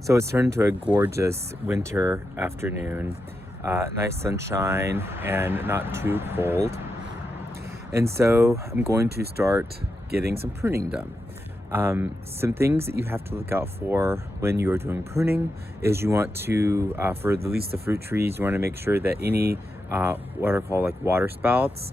So it's turned into a gorgeous winter afternoon, nice sunshine and not too cold. And so I'm going to start getting some pruning done. Some things that you have to look out for when you are doing pruning is you want to, for at least the fruit trees, you want to make sure that any what are called like water spouts,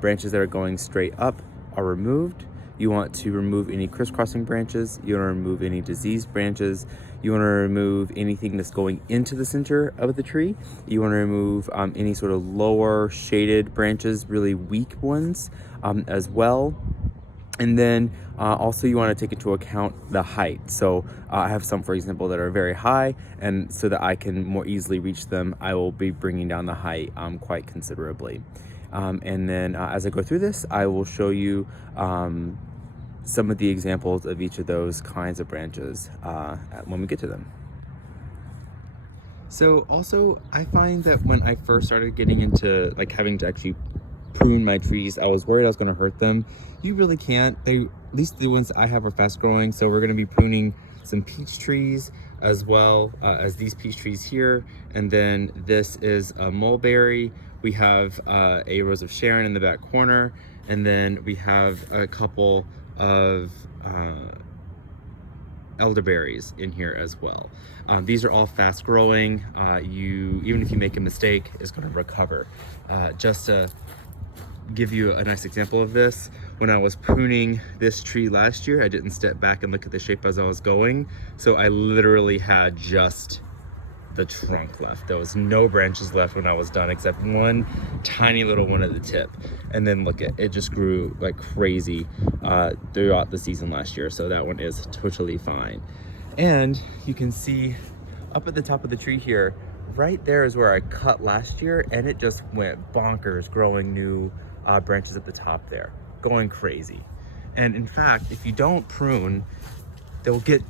branches that are going straight up are removed. You want to remove any crisscrossing branches. You want to remove any diseased branches. You want to remove anything that's going into the center of the tree. You want to remove any sort of lower shaded branches, really weak ones as well. And then also you want to take into account the height. So I have some, for example, that are very high, and so that I can more easily reach them, I will be bringing down the height quite considerably. And then as I go through this, I will show you some of the examples of each of those kinds of branches when we get to them. So also, I find that when I first started getting into like having to actually prune my trees, I was worried I was going to hurt them. You really can't. They, at least the ones I have, are fast growing. So we're going to be pruning some peach trees as well as these peach trees here. And then this is a mulberry. We have a rose of Sharon in the back corner. And then we have a couple of elderberries in here as well. These are all fast growing. Even if you make a mistake, it's going to recover. Just to give you a nice example of this, when I was pruning this tree last year, I didn't step back and look at the shape as I was going. So I literally had just the trunk left. There was no branches left when I was done except one tiny little one at the tip. And then look at it, just grew like crazy throughout the season last year. So that one is totally fine. And you can see up at the top of the tree here, right there is where I cut last year, and it just went bonkers growing new branches at the top there, going crazy. And in fact, if you don't prune, they'll get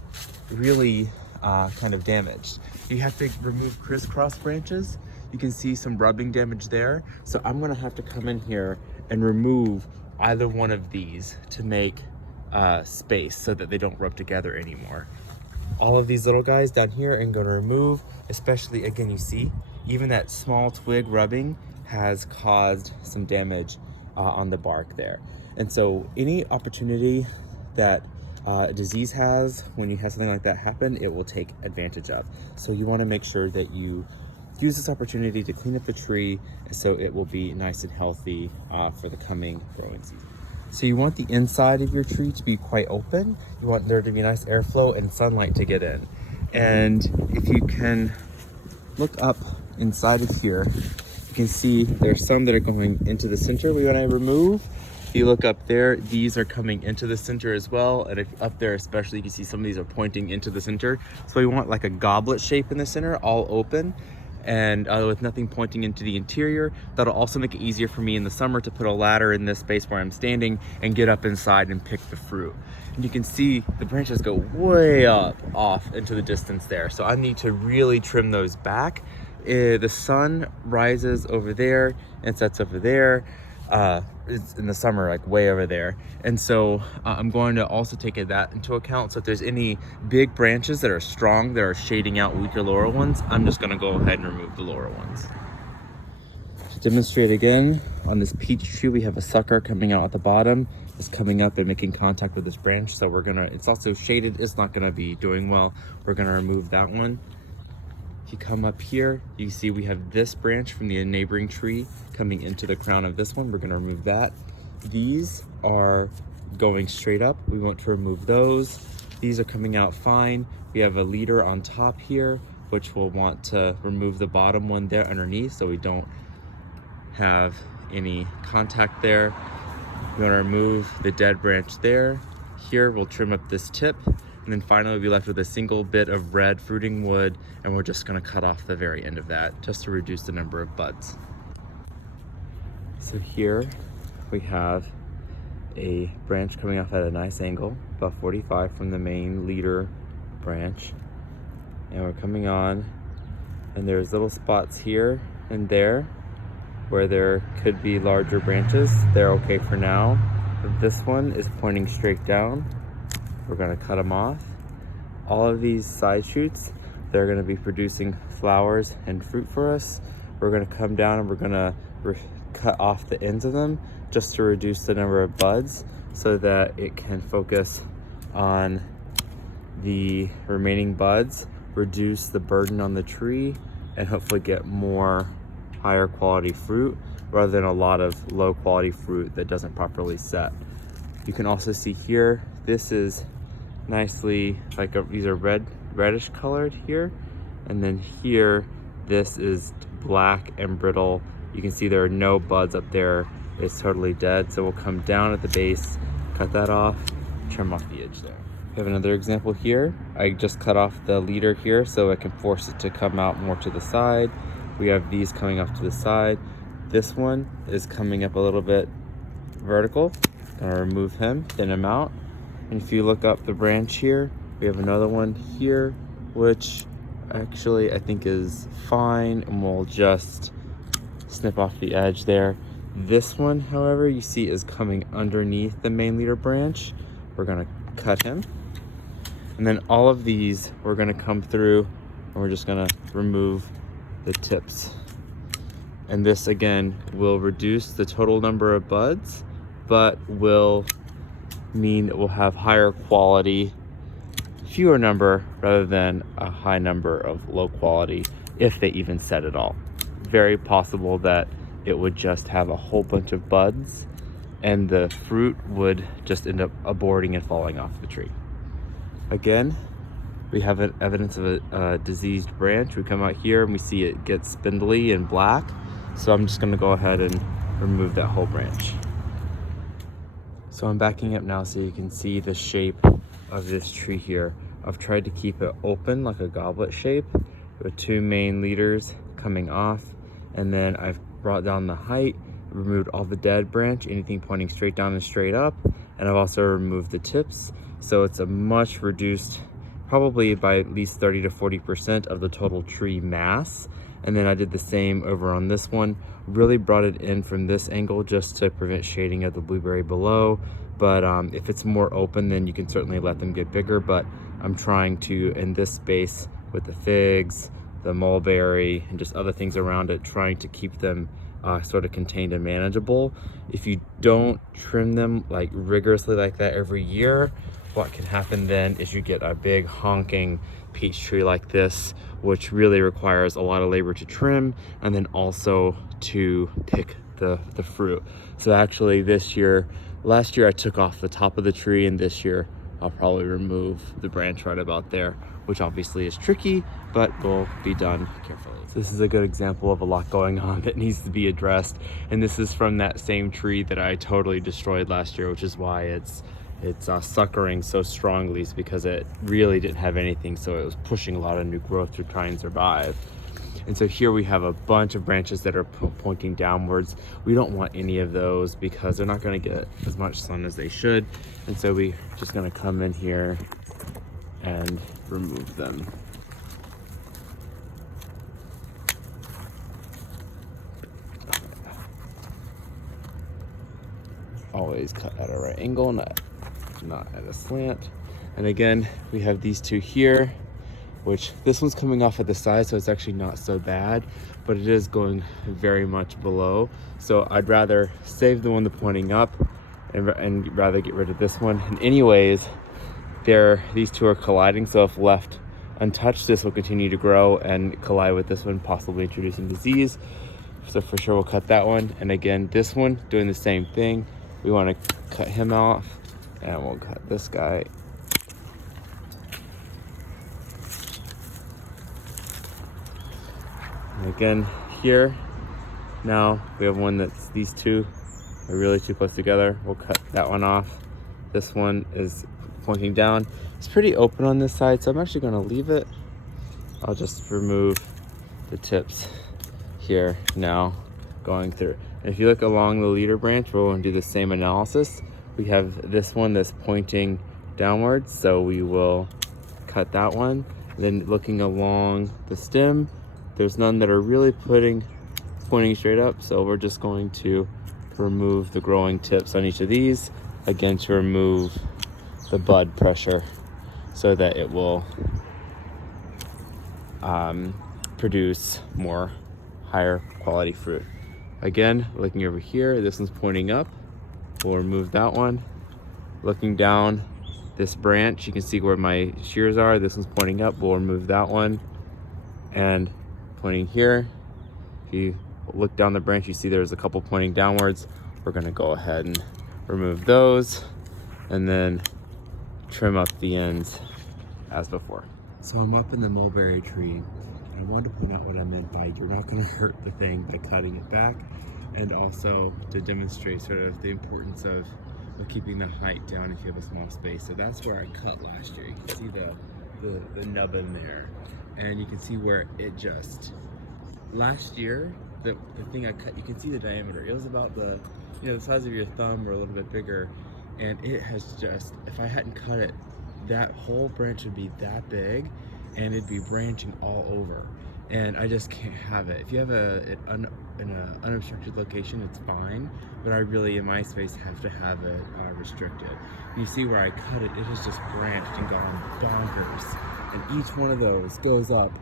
really kind of damaged. You have to remove crisscross branches. You can see some rubbing damage there. So I'm gonna have to come in here and remove either one of these to make space so that they don't rub together anymore. All of these little guys down here I'm gonna remove, especially, again, you see, even that small twig rubbing has caused some damage on the bark there. And so any opportunity that disease has, when you have something like that happen, it will take advantage of. So you want to make sure that you use this opportunity to clean up the tree so it will be nice and healthy for the coming growing season. So you want the inside of your tree to be quite open. You want there to be nice airflow and sunlight to get in. And if you can look up inside of here, you can see there's some that are going into the center we want to remove. If you look up there, these are coming into the center as well. And if up there especially, you can see some of these are pointing into the center. So we want like a goblet shape in the center, all open, and with nothing pointing into the interior. That'll also make it easier for me in the summer to put a ladder in this space where I'm standing and get up inside and pick the fruit. And you can see the branches go way up off into the distance there. So I need to really trim those back. The sun rises over there and sets over there. It's in the summer, like way over there. And so I'm going to also take that into account. So if there's any big branches that are strong, that are shading out weaker lower ones, I'm just gonna go ahead and remove the lower ones. To demonstrate again, on this peach tree, we have a sucker coming out at the bottom. It's coming up and making contact with this branch. So it's also shaded. It's not gonna be doing well. We're gonna remove that one. If you come up here, you see we have this branch from the neighboring tree coming into the crown of this one. We're gonna remove that. These are going straight up. We want to remove those. These are coming out fine. We have a leader on top here, which we'll want to remove the bottom one there underneath so we don't have any contact there. We wanna remove the dead branch there. Here, we'll trim up this tip. And then finally, we'll be left with a single bit of red fruiting wood, and we're just gonna cut off the very end of that just to reduce the number of buds. So here we have a branch coming off at a nice angle, about 45 from the main leader branch. And we're coming on, and there's little spots here and there where there could be larger branches. They're okay for now. This one is pointing straight down. We're gonna cut them off. all of these side shoots, they're gonna be producing flowers and fruit for us. We're gonna come down and we're gonna cut off the ends of them just to reduce the number of buds so that it can focus on the remaining buds, reduce the burden on the tree, and hopefully get more higher quality fruit rather than a lot of low quality fruit that doesn't properly set. You can also see here, this is nicely these are reddish colored here, and then here this is black and brittle. You can see there are no buds up there. It's totally dead. So we'll come down at the base, cut that off, trim off the edge there. We have another example here. I just cut off the leader here so I can force it to come out more to the side. We have these coming off to the side. This one is coming up a little bit vertical. Gonna remove him, thin him out. And if you look up the branch here, we have another one here, which actually I think is fine, and we'll just snip off the edge there. This one, however, you see is coming underneath the main leader branch. We're gonna cut him. And then all of these, we're gonna come through and we're just gonna remove the tips. And this again will reduce the total number of buds, but will mean it will have higher quality, fewer number rather than a high number of low quality, if they even set at all. Very possible that it would just have a whole bunch of buds and the fruit would just end up aborting and falling off the tree. Again, we have evidence of a diseased branch. We come out here and we see it gets spindly and black. So I'm just gonna go ahead and remove that whole branch. So I'm backing up now so you can see the shape of this tree here. I've tried to keep it open like a goblet shape with two main leaders coming off. And then I've brought down the height, removed all the dead branch, anything pointing straight down and straight up. And I've also removed the tips. So it's a much reduced, probably by at least 30 to 40% of the total tree mass. And then I did the same over on this one. Really brought it in from this angle just to prevent shading of the blueberry below. But if it's more open, then you can certainly let them get bigger. But I'm trying to, in this space with the figs, the mulberry, and just other things around it, trying to keep them sort of contained and manageable. If you don't trim them like rigorously like that every year, what can happen then is you get a big honking peach tree like this, which really requires a lot of labor to trim and then also to pick the fruit. So actually last year I took off the top of the tree, and this year I'll probably remove the branch right about there, which obviously is tricky, but will be done carefully. So this is a good example of a lot going on that needs to be addressed. And this is from that same tree that I totally destroyed last year, which is why it's suckering so strongly, is because it really didn't have anything, so it was pushing a lot of new growth to try and survive. And so here we have a bunch of branches that are pointing downwards. We don't want any of those because they're not going to get as much sun as they should. And so we're just going to come in here and remove them. Always cut at a right angle, not at a slant. And again, we have these two here, which this one's coming off at the side, so it's actually not so bad, but it is going very much below. So I'd rather save the one that's pointing up and rather get rid of this one. And anyways, these two are colliding, so if left untouched, this will continue to grow and collide with this one, possibly introducing disease. So for sure we'll cut that one. And again, this one doing the same thing. We want to cut him off, and we'll cut this guy. And again, here, now we have one that's, these two are really too close together. We'll cut that one off. This one is pointing down. It's pretty open on this side, so I'm actually going to leave it. I'll just remove the tips here now going through. And if you look along the leader branch, we'll do the same analysis. We have this one that's pointing downwards, so we will cut that one. Then looking along the stem, there's none that are really pointing straight up, so we're just going to remove the growing tips on each of these, again to remove the bud pressure. so that it will produce more higher quality fruit. Again, looking over here, this one's pointing up. We'll remove that one. Looking down this branch, you can see where my shears are. This one's pointing up. We'll remove that one. And pointing here, if you look down the branch, you see there's a couple pointing downwards. We're gonna go ahead and remove those and then trim up the ends as before. So I'm up in the mulberry tree. I wanted to point out what I meant by you're not gonna hurt the thing by cutting it back, and also to demonstrate sort of the importance of keeping the height down if you have a small space. So that's where I cut last year. You can see the nub in there, and you can see where it just, last year, the thing I cut, you can see the diameter. It was about the size of your thumb or a little bit bigger, and it has just, if I hadn't cut it, that whole branch would be that big and it'd be branching all over, and I just can't have it. If you have an unobstructed location, it's fine, but I really, in my space, have to have it restricted. You see where I cut it, it has just branched and gone bonkers, and each one of those goes up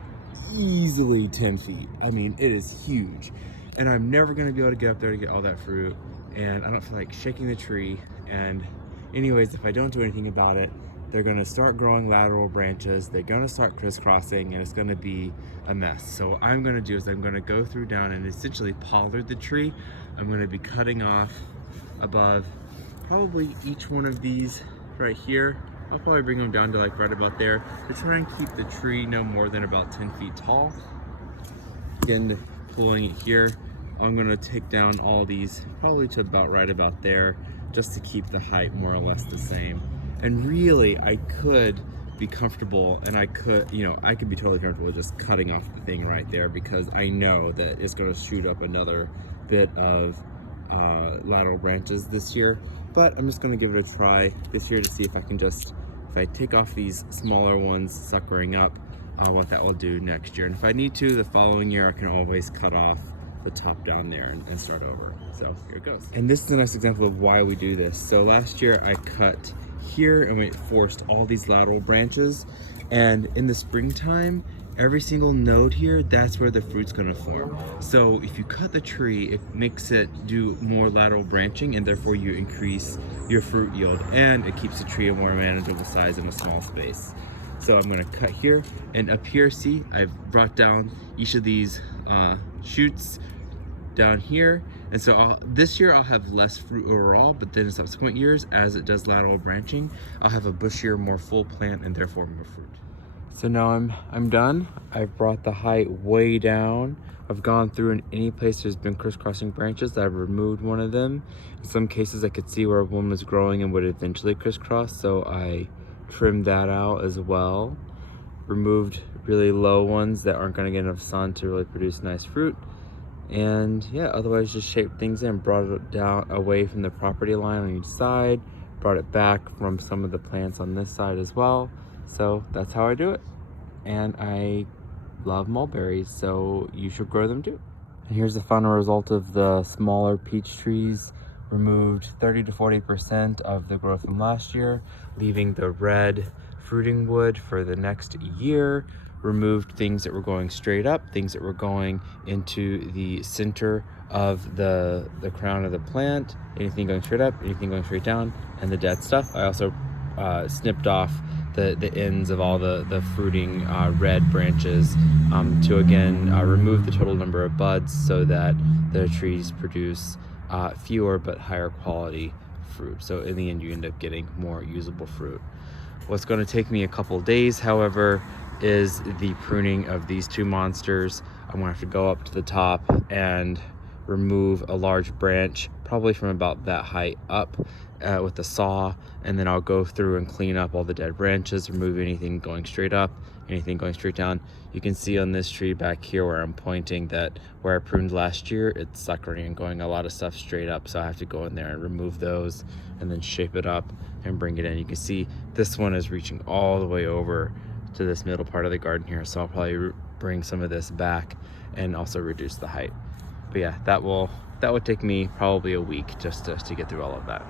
easily 10 feet. I mean, it is huge, and I'm never gonna be able to get up there to get all that fruit, and I don't feel like shaking the tree. And anyways, if I don't do anything about it, they're gonna start growing lateral branches, they're gonna start crisscrossing, and it's gonna be a mess. So what I'm gonna do is I'm gonna go through down and essentially pollard the tree. I'm gonna be cutting off above probably each one of these right here. I'll probably bring them down to like right about there to try and keep the tree no more than about 10 feet tall. Again, pulling it here, I'm gonna take down all these probably to about right about there, just to keep the height more or less the same. And really, I could be comfortable, and I could be totally comfortable just cutting off the thing right there, because I know that it's gonna shoot up another bit of lateral branches this year. But I'm just gonna give it a try this year to see if I can just, if I take off these smaller ones suckering up, what that will do next year. And if I need to, the following year, I can always cut off the top down there and start over. So here it goes. And this is a nice example of why we do this. So last year I cut here and we forced all these lateral branches, and in the springtime, every single node here, that's where the fruit's gonna form. So if you cut the tree, it makes it do more lateral branching, and therefore you increase your fruit yield, and it keeps the tree a more manageable size in a small space. So I'm gonna cut here, and up here, see, I've brought down each of these shoots down here. And so this year I'll have less fruit overall, but then in subsequent years, as it does lateral branching, I'll have a bushier, more full plant, and therefore more fruit. So now I'm done. I've brought the height way down. I've gone through in any place there's been crisscrossing branches, I've removed one of them. In some cases I could see where one was growing and would eventually crisscross, so I trimmed that out as well. Removed really low ones that aren't gonna get enough sun to really produce nice fruit. And yeah, otherwise just shaped things in, brought it down away from the property line on each side, brought it back from some of the plants on this side as well. So that's how I do it. And I love mulberries, so you should grow them too. And here's the final result of the smaller peach trees. Removed 30 to 40% of the growth from last year, leaving the red fruiting wood for the next year. Removed things that were going straight up, things that were going into the center of the crown of the plant, anything going straight up, anything going straight down, and the dead stuff. I also snipped off the ends of all the fruiting red branches to again remove the total number of buds so that the trees produce fewer but higher quality fruit. So in the end, you end up getting more usable fruit. What's going to take me a couple days, however, is the pruning of these two monsters. I'm gonna have to go up to the top and remove a large branch, probably from about that height up with the saw, and then I'll go through and clean up all the dead branches, remove anything going straight up, anything going straight down. You can see on this tree back here where I'm pointing that where I pruned last year, it's suckering and going a lot of stuff straight up, so I have to go in there and remove those and then shape it up and bring it in. You can see this one is reaching all the way over to this middle part of the garden here, so I'll probably bring some of this back and also reduce the height. But yeah, that would take me probably a week just to get through all of that.